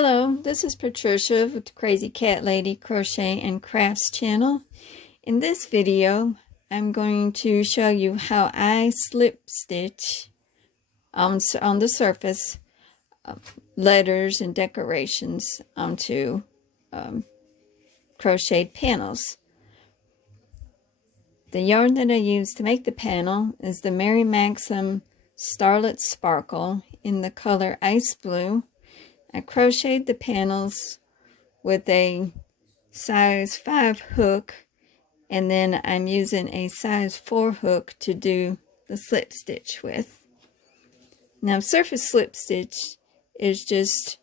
Hello, this is Patricia with the Crazy Cat Lady Crochet and Crafts channel. In this video, I'm going to show you how I slip stitch on the surface of letters and decorations onto crocheted panels. The yarn that I use to make the panel is the Mary Maxim Starlit Sparkle in the color Ice Blue. I crocheted the panels with a size 5 hook, and then I'm using a size 4 hook to do the slip stitch with. Now, surface slip stitch is just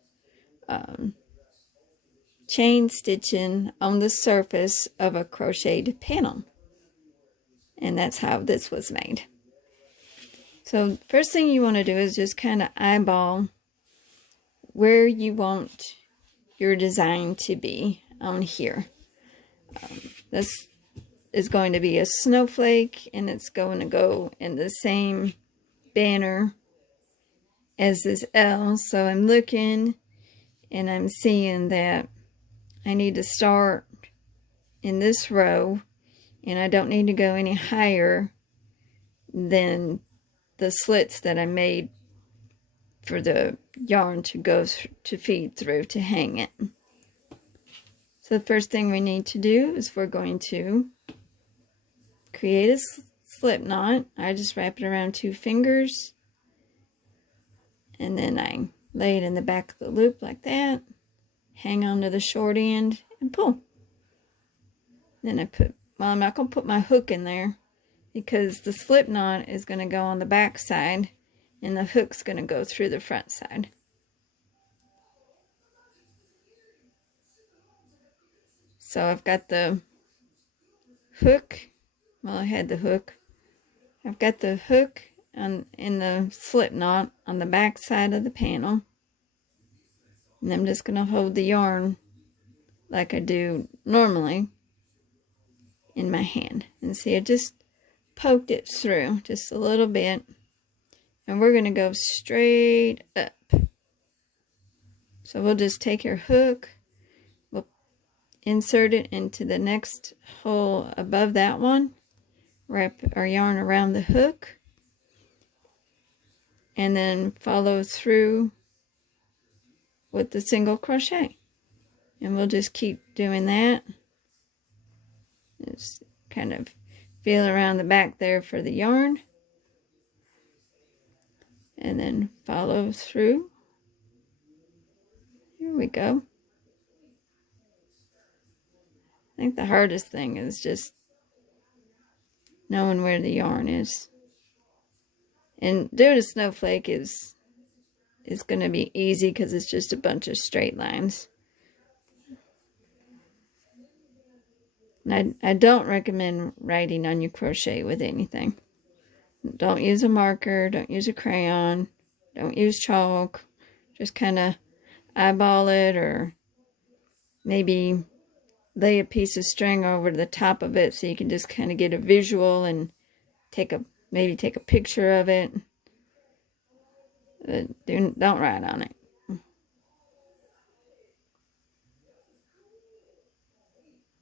chain stitching on the surface of a crocheted panel, and that's how this was made. So first thing you want to do is just kind of eyeball where you want your design to be on here. This is going to be a snowflake, and it's going to go in the same banner as this L. So I'm looking and I'm seeing that I need to start in this row, and I don't need to go any higher than the slits that I made for the yarn to go to feed through to hang it. So the first thing we need to do is we're going to create a slip knot. I just wrap it around 2 fingers, and then I lay it in the back of the loop like that, hang on to the short end and pull. Then I'm not going to put my hook in there because the slip knot is going to go on the back side and the hook's going to go through the front side. So I've got the hook. Well, I had the hook. I've got the hook in the slip knot on the back side of the panel. And I'm just going to hold the yarn like I do normally in my hand. And see, I just poked it through just a little bit. And we're going to go straight up. So we'll just take your hook, we'll insert it into the next hole above that one, wrap our yarn around the hook, and then follow through with the single crochet. And we'll just keep doing that. Just kind of feel around the back there for the yarn. And then follow through. Here we go. I think the hardest thing is just knowing where the yarn is. And doing a snowflake is going to be easy because it's just a bunch of straight lines. And I don't recommend writing on your crochet with anything. Don't use a marker, don't use a crayon, don't use chalk. Just kind of eyeball it, or maybe lay a piece of string over the top of it so you can just kind of get a visual and maybe take a picture of it. But don't write on it.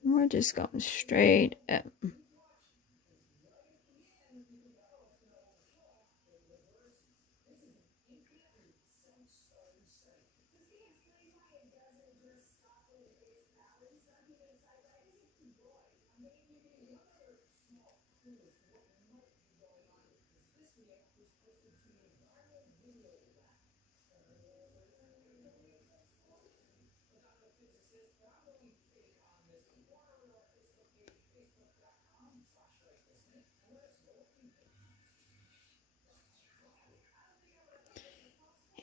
We're just going straight up.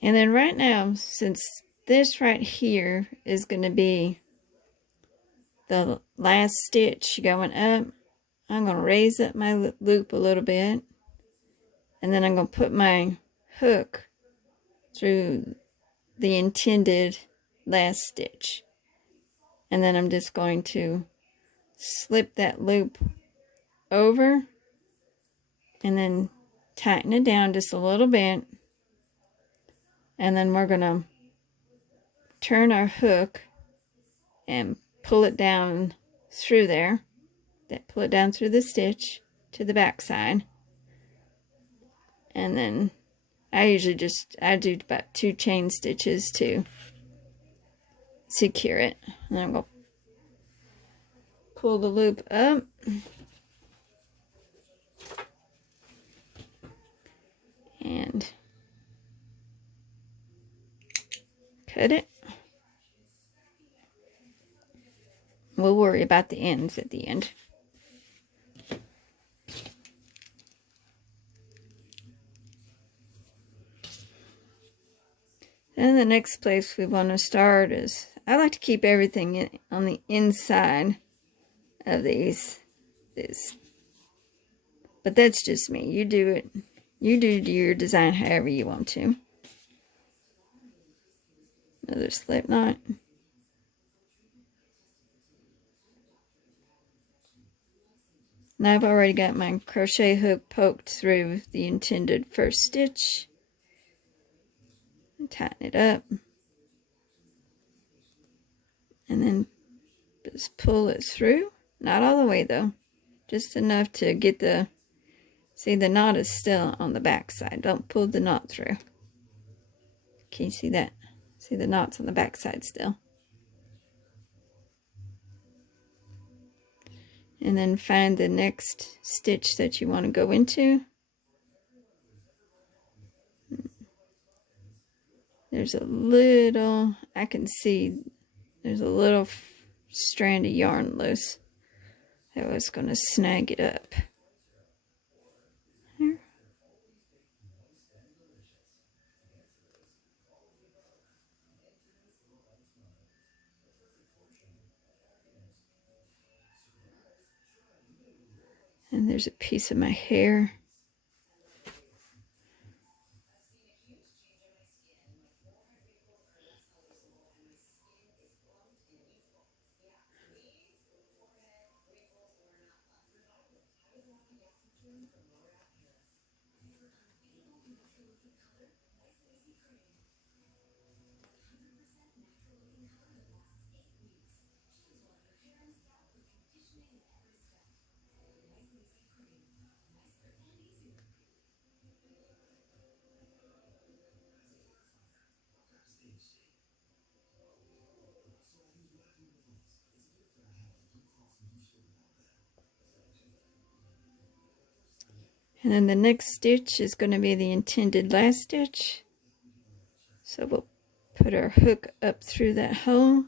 And then right now, since this right here is going to be the last stitch going up, I'm going to raise up my loop a little bit. And then I'm going to put my hook through the intended last stitch. And then I'm just going to slip that loop over and then tighten it down just a little bit. And then we're going to turn our hook and pull it down through there. Pull it down through the stitch to the back side. And then I do about 2 chain stitches to secure it. And then I'm going to pull the loop up. And cut it. We'll worry about the ends at the end. And the next place we want to start is, I like to keep everything on the inside of these. But that's just me. You do it. You do your design however you want to. Another slip knot. Now I've already got my crochet hook poked through the intended first stitch. Tighten it up. And then just pull it through. Not all the way though. Just enough to get the, see the knot is still on the back side. Don't pull the knot through. Can you see that? See the knots on the back side still. And then find the next stitch that you want to go into. There's a little, I can see there's a little strand of yarn loose. I was going to snag it up. Here. And there's a piece of my hair. And then the next stitch is going to be the intended last stitch. So we'll put our hook up through that hole.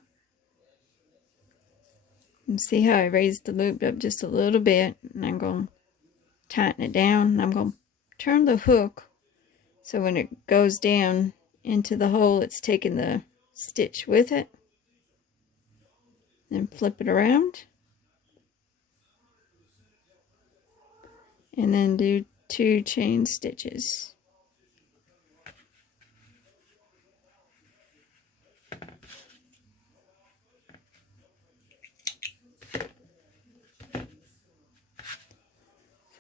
And see how I raised the loop up just a little bit. And I'm going to tighten it down. And I'm going to turn the hook so when it goes down into the hole, it's taking the stitch with it. Then flip it around. And then do 2 chain stitches.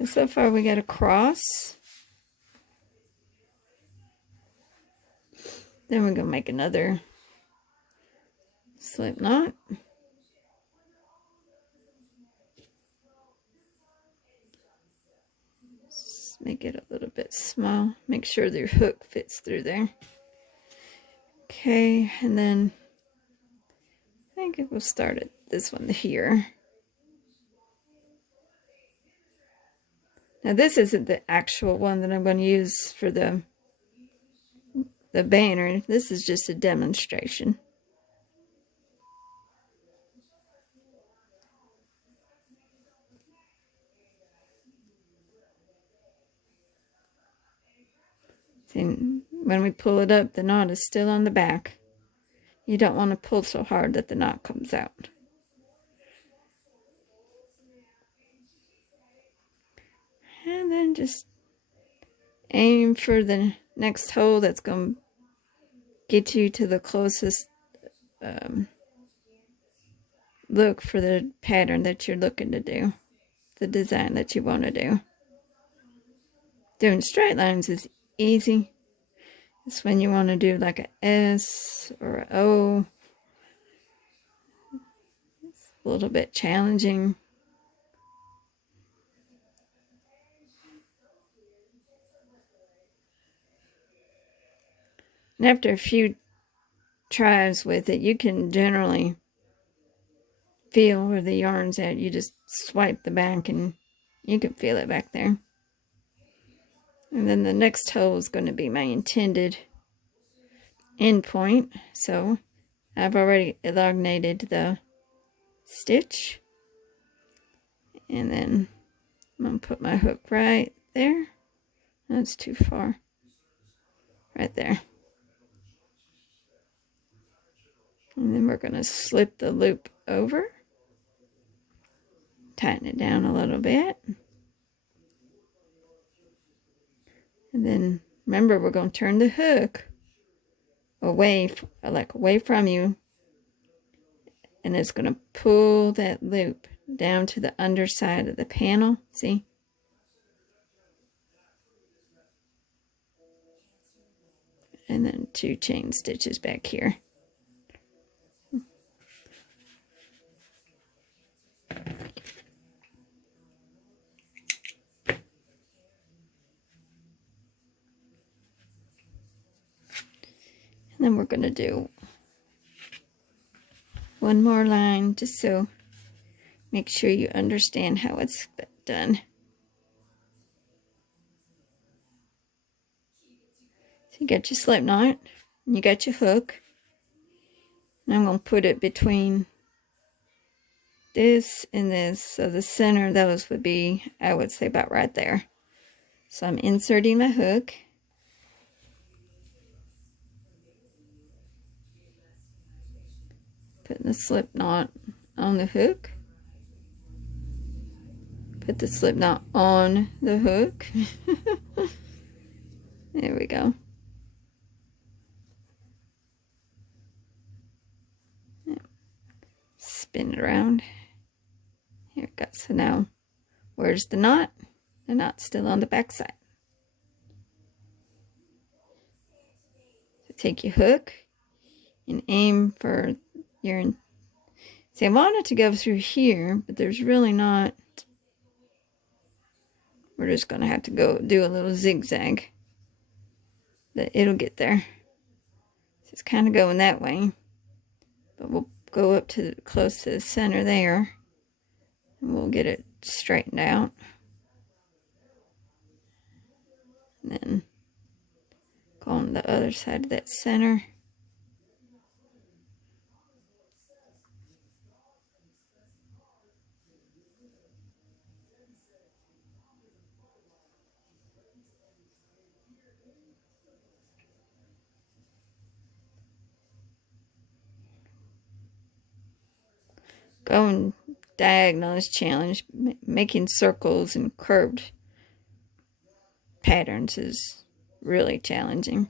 So far we got a cross. Then we're going to make another slip knot. Make it a little bit small. Make sure your hook fits through there. Okay, and then I think we'll start at this one here. Now this isn't the actual one that I'm going to use for the banner. This is just a demonstration. See, when we pull it up, the knot is still on the back. You don't want to pull so hard that the knot comes out. And then just aim for the next hole that's going to get you to the closest look for the pattern that you're looking to do, the design that you want to do. Doing straight lines is easy. This one you want to do like a S or a O. It's a little bit challenging. And after a few tries with it, you can generally feel where the yarn's at. You just swipe the back and you can feel it back there. And then the next hole is going to be my intended end point. So I've already elongated the stitch. And then I'm going to put my hook right there. That's too far. Right there. And then we're going to slip the loop over. Tighten it down a little bit. And then remember, we're going to turn the hook away from you. And it's going to pull that loop down to the underside of the panel. See? And then 2 chain stitches back here. And then we're going to do one more line just so make sure you understand how it's done. So you got your slip knot, and you got your hook. And I'm going to put it between this and this. So the center of those would be, I would say, about right there. So I'm inserting my hook. Putting the slip knot on the hook. Put the slip knot on the hook. There we go. Spin it around. Here we go. So now, where's the knot? The knot's still on the back side. So take your hook and aim for your... See, I want it to go through here, but there's really not... We're just going to have to go do a little zigzag. But it'll get there. So it's kind of going that way. But we'll go up to close to the center there. And we'll get it straightened out. And then go on the other side of that center. Going diagonal is challenge. Making circles and curved patterns is really challenging.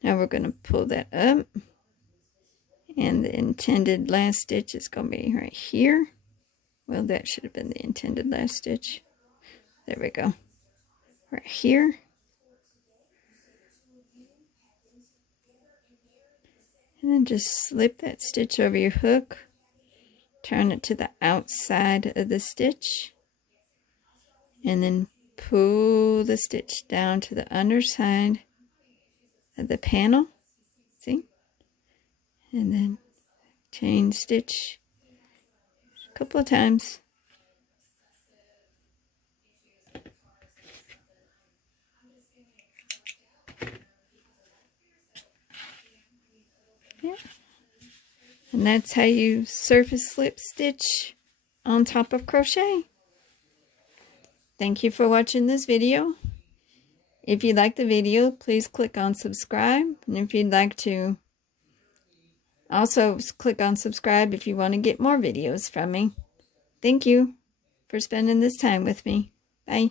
Now we're going to pull that up. And the intended last stitch is going to be right here. Well, that should have been the intended last stitch. There we go. Right here. And then just slip that stitch over your hook. Turn it to the outside of the stitch. And then pull the stitch down to the underside of the panel. See? And then chain stitch a couple of times. Yeah. And that's how you surface slip stitch on top of crochet. Thank you for watching this video. If you like the video, please click on subscribe. And if you'd like to also click on subscribe if you want to get more videos from me. Thank you for spending this time with me. Bye.